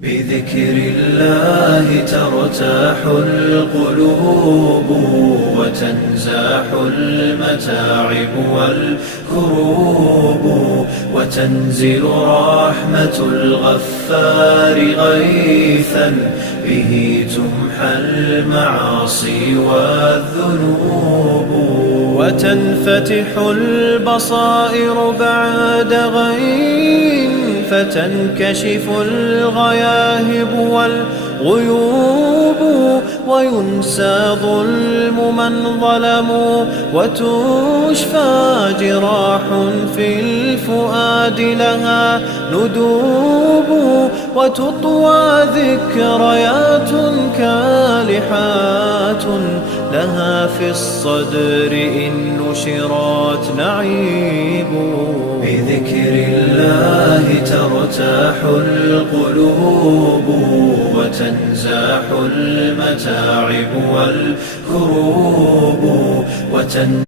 بذكر الله ترتاح القلوب وتنزاح المتاعب والكروب وتنزل رحمة الغفار غيثا به تمحى المعاصي والذنوب وتنفتح البصائر بعد غيم فتنكشف الغياهب والغيوب وينسى ظلم من ظلموا وتشفى جراح في الفؤاد لها ندوب وتطوى ذكريات كالحات لها في الصدر إن نشرت نعيب بذكر الله ترتاح القلوب وتنزاح المتاعب والكروب